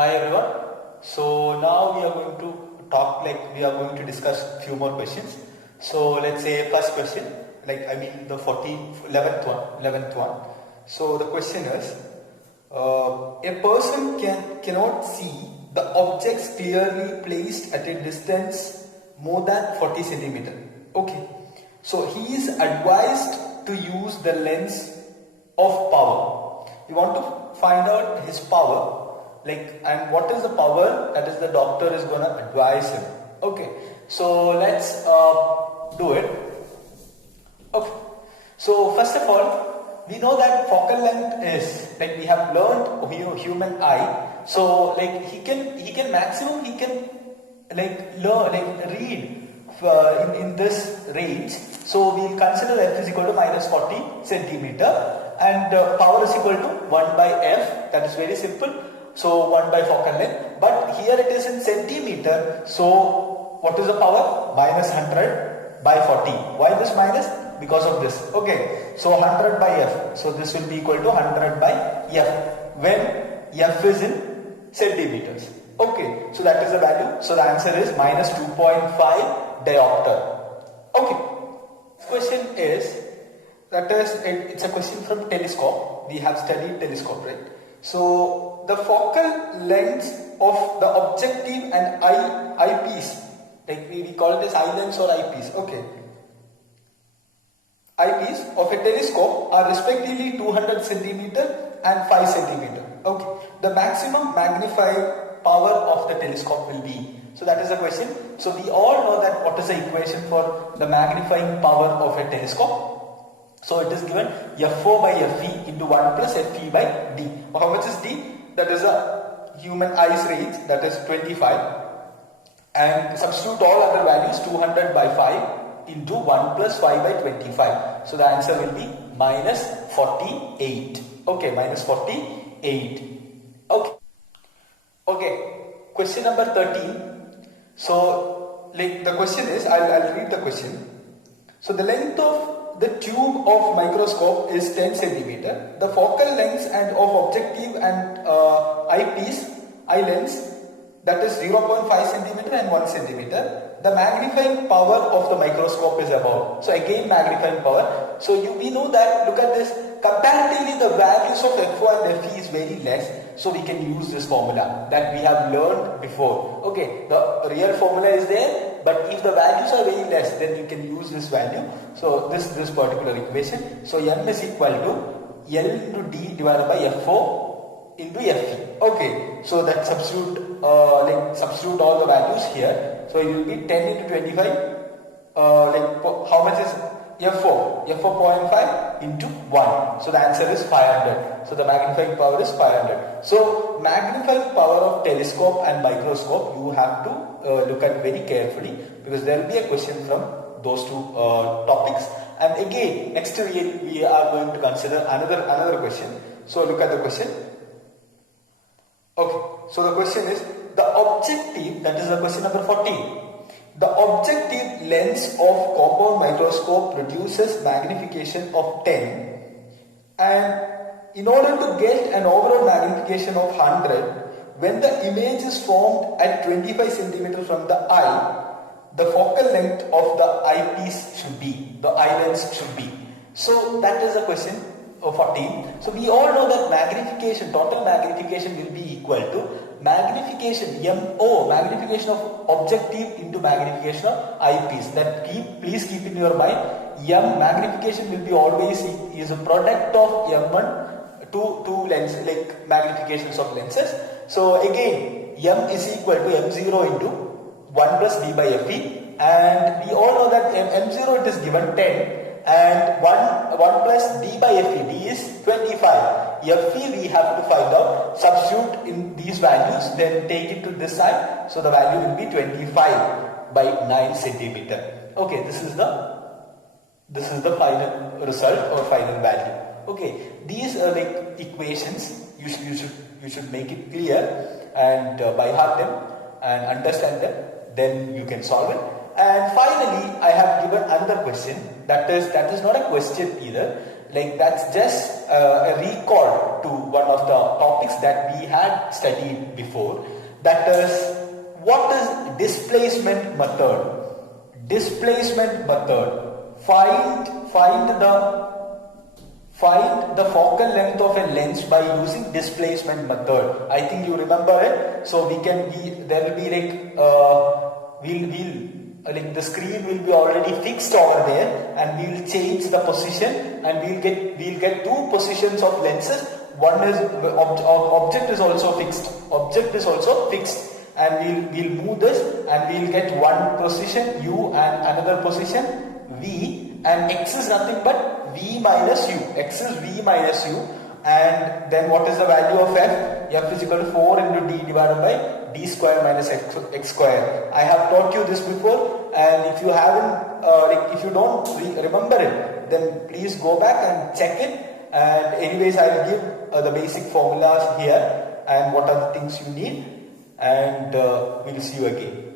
Hi everyone. So now we are going to talk, we are going to discuss few more questions. So let's say first question, the 11th one. So the question is, a person cannot see the objects clearly placed at a distance more than 40 centimeter. Okay. So he is advised to use the lens of power. You want to find out his power. And what is the power that is the doctor is going to advise him. Okay, so let's do it. Okay, so first of all, we know that focal length is, we have learned, human eye. So he can read in this range. So we'll consider f is equal to minus 40 centimeter and power is equal to 1 by f. That is very simple. So 1 by focal length, but here it is in centimeter. So what is the power? Minus 100 by 40. Why this minus? Because of this. Okay, so 100 by f. So this will be equal to 100 by f when f is in centimeters. Okay, so that is the value. So the answer is minus 2.5 diopter. Okay, question is, it's a question from telescope. We have studied telescope, right? So the focal lengths of the objective and eyepiece, we call it as eye lens or eyepiece. Okay, eyepiece of a telescope are respectively 200 centimeter and 5 centimeter. Okay, the maximum magnified power of the telescope will be. So that is the question. So we all know that what is the equation for the magnifying power of a telescope. So it is given f4 by fe into 1 plus fe by d. How much is d? That is a human eye's range, that is 25. And substitute all other values, 200 by 5 into 1 plus 5 by 25. So the answer will be minus 48. Okay, minus 48. Okay. Okay, question number 13. So the question is, I'll read the question. So the length of the tube of microscope is 10 centimeter. The focal lengths and of objective and eyepiece, eye lens, that is 0.5 centimeter and 1 centimeter. The magnifying power of the microscope is about. So again magnifying power. So we know that, look at this, comparatively the values of f4 and fe is very less. So we can use this formula that we have learned before. Okay, the real formula is there, but if the values are very less, then you can use this value. So this particular equation. So m is equal to L into d divided by f4 into fe. Okay, so that substitute all the values here. So it will be 10 into 25. How much is f4? f4.5 into 1. So the answer is 500. So the magnifying power is 500. So magnifying power of telescope and microscope you have to look at very carefully, because there will be a question from those two topics. And again, next we are going to consider another question. So look at the question. Okay, so the question is, the objective, that is the question number 14. The objective lens of compound microscope produces magnification of 10, and in order to get an overall magnification of 100, when the image is formed at 25 centimeter from the eye, the focal length of the eyepiece should be, the eye lens should be. So that is the question of 14. So we all know that magnification, total magnification will be equal to magnification MO, magnification of objective into magnification of eyepiece. That please keep in your mind, M magnification will be always is a product of M1 two lens, magnifications of lenses. So again, M is equal to M0 into 1 plus d by fe, and we all know that M0 it is given 10 and 1 plus d by fe, d is 25. Fe we have to find out, substitute in these values, then take it to this side. So the value will be 25 by 9 centimeter. Okay, this is the final result or final value. Okay, these are equations. You should make it clear and by heart them and understand them. Then you can solve it. And finally, I have given another question. That is not a question either. Like that's just a recall to one of the topics that we had studied before. That is, what is displacement method? Displacement method. Find the focal length of a lens by using displacement method. I think you remember it. So there will be like the screen will be already fixed over there, and we will change the position, and we'll get two positions of lenses. One is object is also fixed. Object is also fixed, and we'll move this, and we'll get one position U and another position V, and X is nothing but V minus U. X is V minus U, and then what is the value of F? F is equal to 4 into D divided by D square minus X square. I have taught you this before, and if you haven't, if you don't remember it, then please go back and check it. And anyways, I will give the basic formulas here and what are the things you need, and we'll see you again.